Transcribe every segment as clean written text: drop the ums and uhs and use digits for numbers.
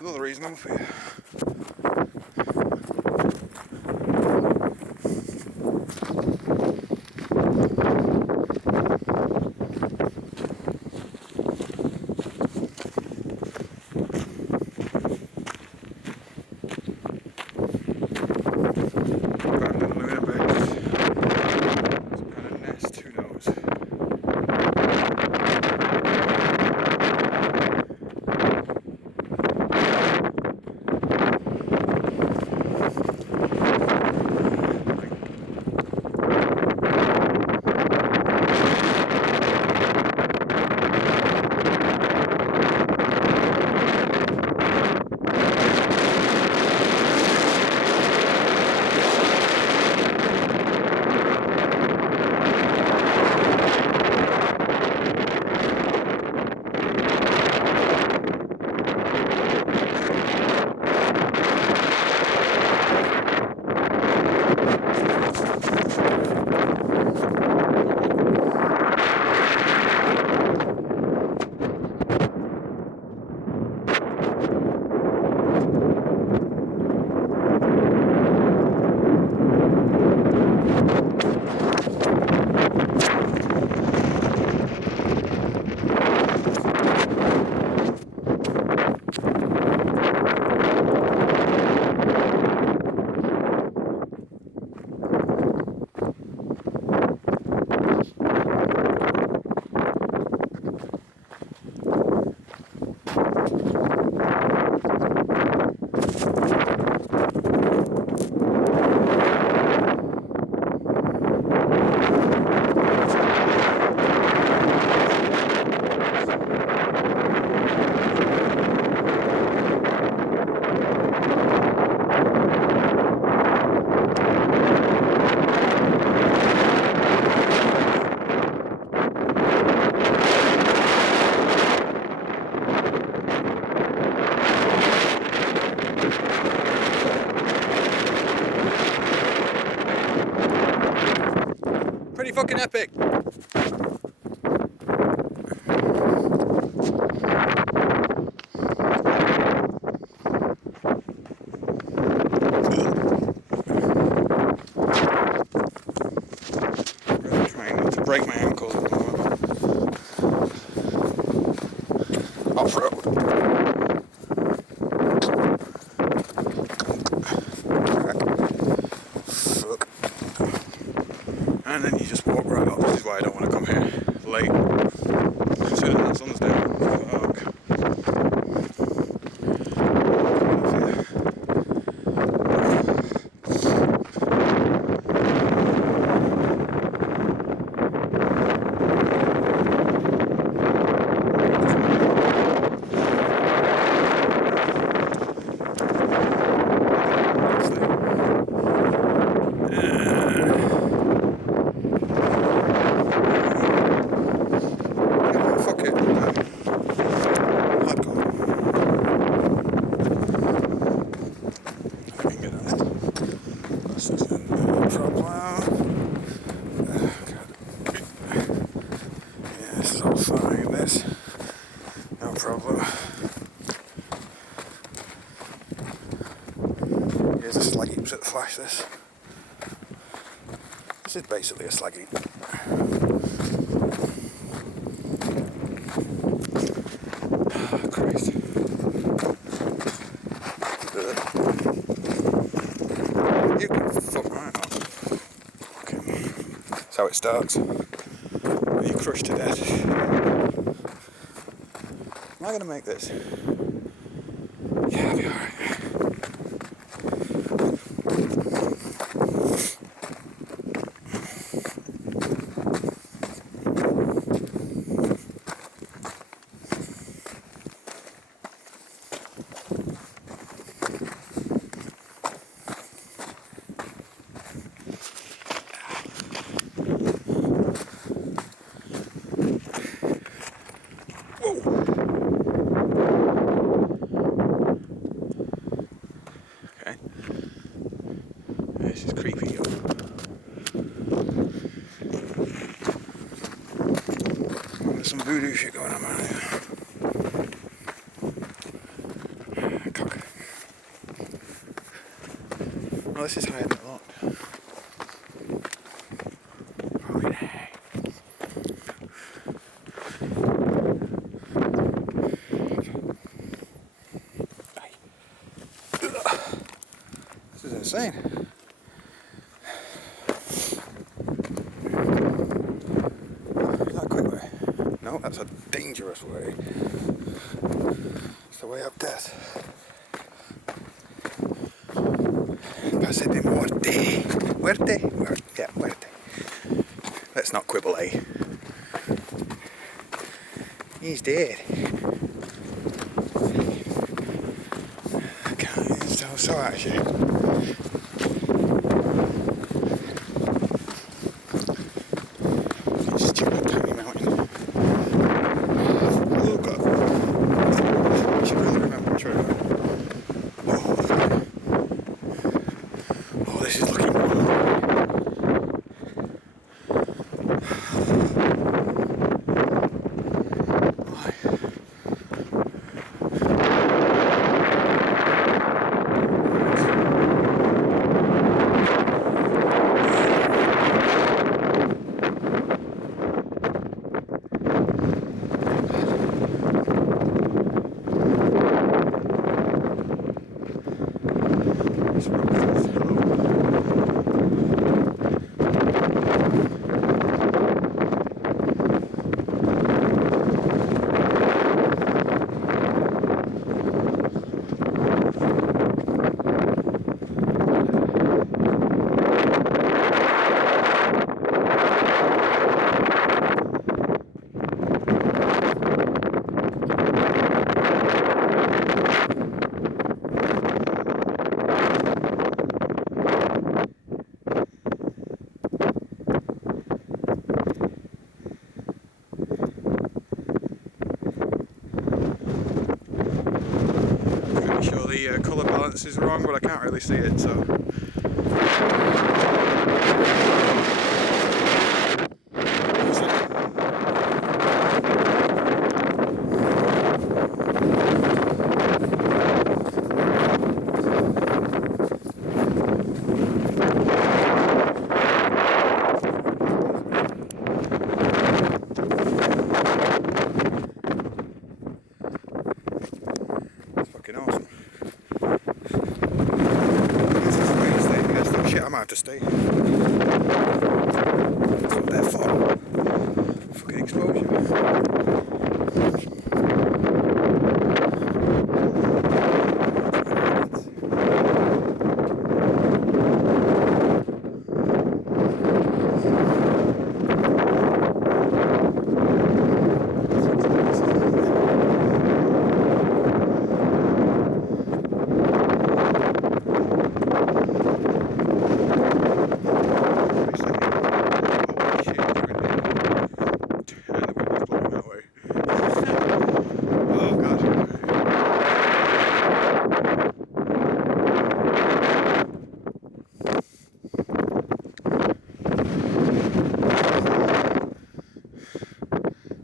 Another reason I'm here. Pretty fucking epic. Really trying not to break my ankles at the moment. Off-road. And then you just walk right up. This is why I don't want to come here late. As soon as the sun's down. Fuck. This is all fun. this. No problem. Here's a slag heap at the flash, this. This is basically a slag heap. Oh, Christ. You can fuck right off. Okay. That's how it starts. When you crush to death. Am I going to make this? Yeah, I'll be alright. Okay. This is creepy. There's some voodoo shit going on around here. Cock. Oh, this is higher than it looked. This is insane. Is that a quick way? No, that's a dangerous way. It's the way of death. Pase de muerte. Muerte? Yeah, muerte. Let's not quibble, eh? He's dead. God, it's so out of shape. Stupid tiny mountain. Oh God. I should really remember which way to go. Oh, this is looking wild. The colour balance is wrong, but I can't really see it, so. It's fucking awesome. I might have to stay. That's what they're for. Fucking exposure.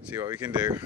See what we can do.